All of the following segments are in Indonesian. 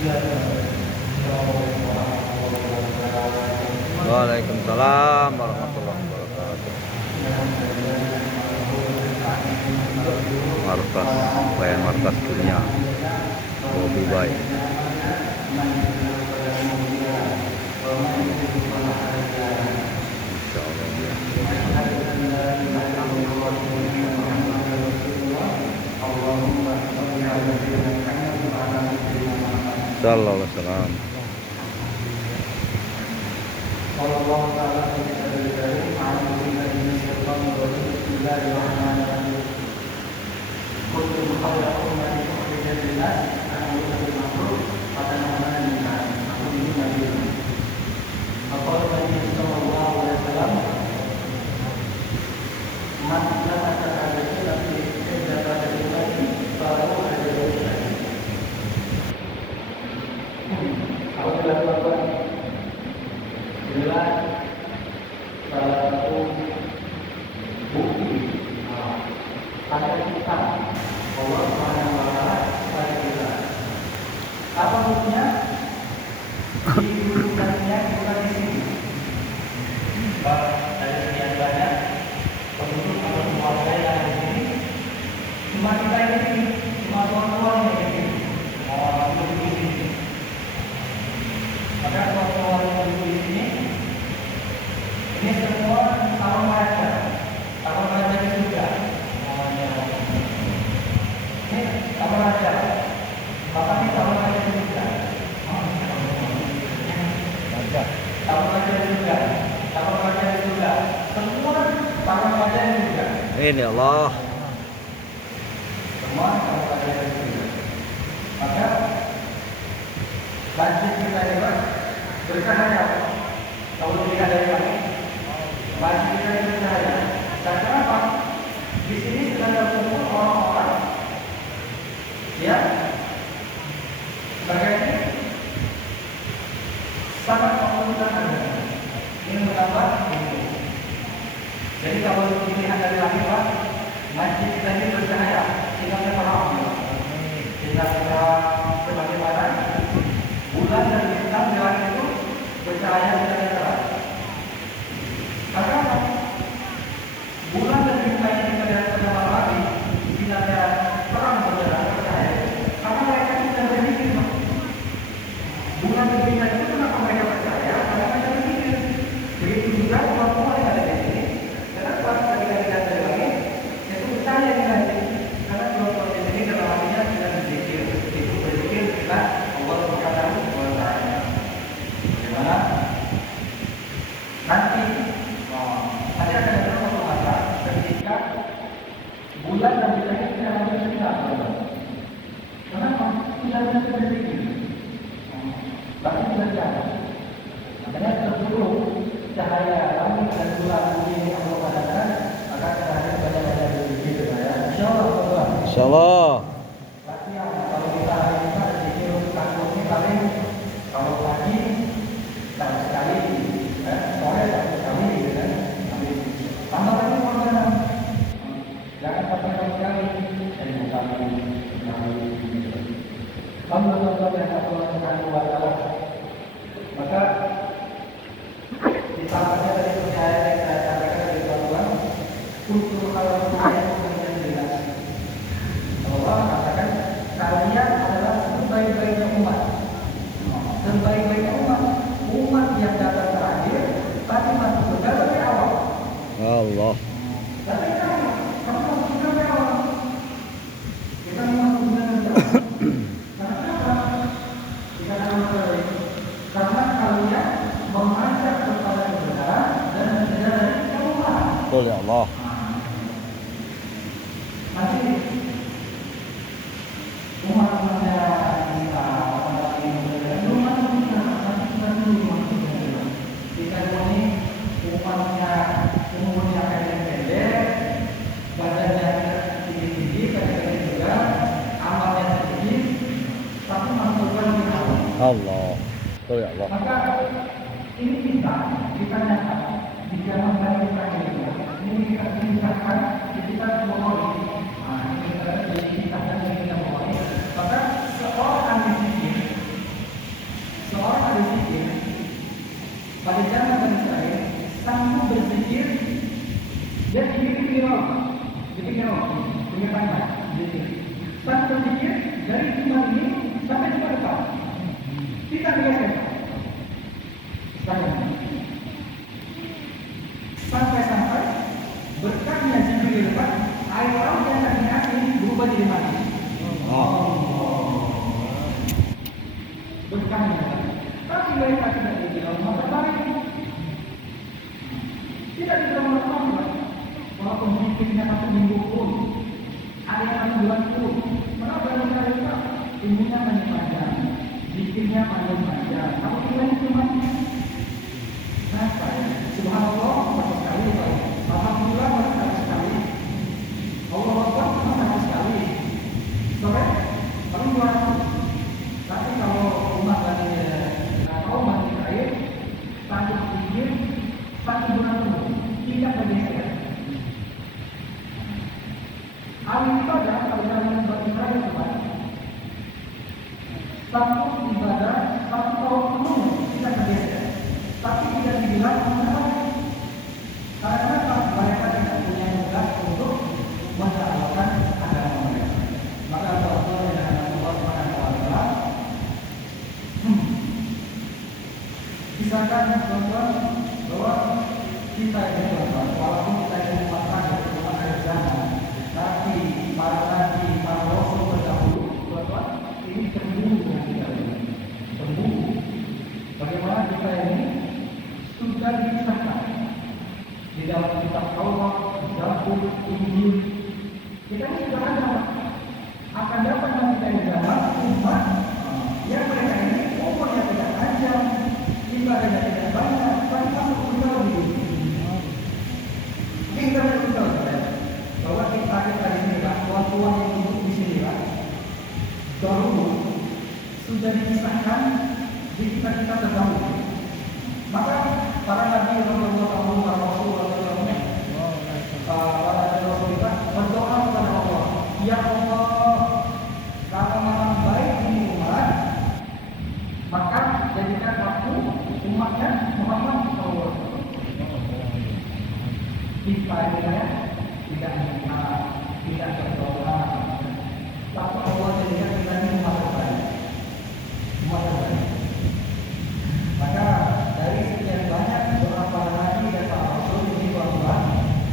Waalaikumsalam warahmatullahi wabarakatuh. Markas Bayan Markas Dunia Bobby Bay. Sallallahu alaihi wasallam. Apa buktinya? Di bukannya bukan di sini. Dari sekian banyak penduduk atau keluarga yang ada di sini, cuma kita ini, cuma tuan-tuan yang ini. Orang duduk di sini. Maka tuan-tuan yang duduk di sini, ini semua calon raja di surga. Ini calon raja. Bapak ini calon raja di surga. Calon raja di surga. Calon raja di surga. Semua calon raja di surga. Ini Allah. Semua calon raja di surga. Maka masjid kita ini bercahaya. Kalau dilihat dari kami, masjid kita ini bercahaya. Dan kenapa? Di sini sedang berkumpul orang-orang yang sebagai sangat membutuhkan Anda. Ini menambah ilmu. Jadi kalau dilihat dari langit, Pak, masjid kita ini bercahaya. Sehingga kita paham. Sehingga kita sebagaimana bulan dan bintang di langit itu bercahaya secara terang. Maka apa? Bulan dan bintang yang kita lihat pada malam hari, bila ada terang bercahaya, maka mereka tidak berpikir. Bulan dan bintang itu kenapa mereka percaya? Karena mereka berpikir. Begitu juga orang-orang yang ada di sini. Kenapa ketika dilihat dari langit, itu percaya di hati. Karena orang-orang di sini dalam hatinya tidak berzikir. Itu berzikir kita Allah Subhanahu wa Ta'ala. Bagaimana? Nanti akan ada satu masa ketika bulan dan bintang itu tidak akan bersinar. Kenapa? Tidak bisa berzikir. Bahkan tidak jalan. Makanya sebelum cahaya langit dan bulan bumi ini Allah katakan, maka cahaya pada berzikir. Insyaallah. Insyaallah. Latihan kalau kita hari ini berzikir takut ini paling kalau pagi tak sekali, sore tak sekali, gitu kan? Tambah lagi korban. Jangan sampai sekali dari kami. Kamu betul-betul yang satu lakukan buat Allah. Maka ditambahnya dari percaya yang saya katakan dari Tuhan, untuk kalau percaya bukan jelas. Allah katakan kalian adalah sebaik-baiknya umat. Sebaik-baiknya umat yang datang terakhir, tapi masuk surga lebih awal. Allah. Tapi kamu masuk surga lebih awal. Kita masuk surga lebih awal. Karena kalian mengajak kepada kebenaran dan menjadi dari kebenaran. Betul ya Allah. Nanti umat-umatnya kita, umatnya umurnya pendek, badannya tinggi-tinggi, kadang-kadang juga amalnya sedikit, tapi masukkan di awal. Allah. Betul ya Allah. Maka ini kita nyata di zaman dari ini kita kisahkan, kita memori. Nah, ini kita kisahkan dan kita memori. Maka seorang ahli fikih Kita biasakan. Sampai-sampai berkatnya Jibril Pak, air laut yang tadinya asin berubah jadi mati. Berkatnya. Tapi mereka tidak dibilang terbaik. Tidak dibilang terbaik. Walaupun bikinnya 1 minggu pun, ada yang 1 bulan pun, kenapa mereka tumbuhnya panjang, bikinnya panjang. Kalau nilainya cuma subhanallah, banyak sekali Pak. Alhamdulillah, banyak sekali. Allah Akbar, banyak sekali. Sampai paling 200. Tapi kalau rumah atau mandi air, tangguh pinggir, 1 bulan penuh, tidak bergeser. Alim ibadah kalau dalam beribadah Tuhan, 1 ibadah 1 tahun penuh tidak bergeser. Tapi tidak dibilang karena mereka tidak punya tugas untuk menjalankan agama mereka. Maka Allah SWT misalkan teman-teman bahwa kita ini walaupun kita ini umat akhir zaman, tapi para nabi, para rasul terdahulu, ini terburu dengan kita ini. Terburu. Bagaimana kita ini sudah disahkan di dalam kitab Allah, Zabur, Injil. Kita ini sudah ada akan dapat kita zaman umat yang mereka ini umurnya tidak panjang, ibadahnya tidak banyak, tapi masuk surga lebih. Kita perlu tahu bahwa kita di sini lah, tuan-tuan yang duduk di sini lah, dahulu sudah dikisahkan di kita terdahulu. Maka para nabi Rasulullah para rasul kita berdoa kepada Allah, ya Allah, kalau memang baik ini umat, maka jadikan aku umatnya Muhammad SAW. Kita ini tidak menyembah, tidak berdoa, tapi Allah jadikan kita ini umat terbaik. Umat terbaik. Maka dari sekian banyak doa para nabi dan para rasul ini Tuhan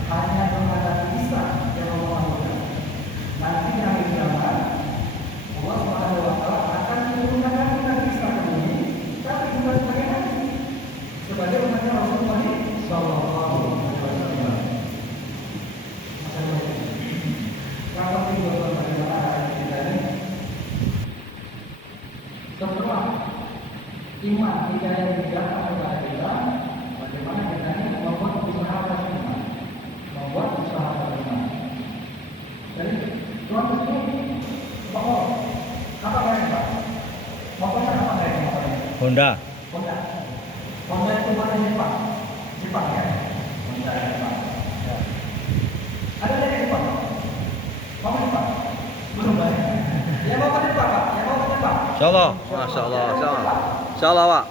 hanya menghadapi Isa yang Allah mahukan. Nanti di akhir zaman Allah SWT akan menurunkan kita Isa ke bumi, tapi juga sebagai nabi, sebagai umatnya Rasulullah SAW. Kalau itu bagaimana kita ini setelah iman hidayah didatang kepada kita, bagaimana kita ini membuat usaha beriman, membuat usaha beriman. Jadi Tuhan ini pokok apa mereka Pak? Pokoknya apa mereka? Honda. Honda itu buatan Jepang ya. Honda Jepang. Ada dari Jepang? Mau Jepang? Belum banyak. Ya mau Jepang Pak? Ya mau Jepang? Insyaallah, Masya Allah, Insya Allah Pak.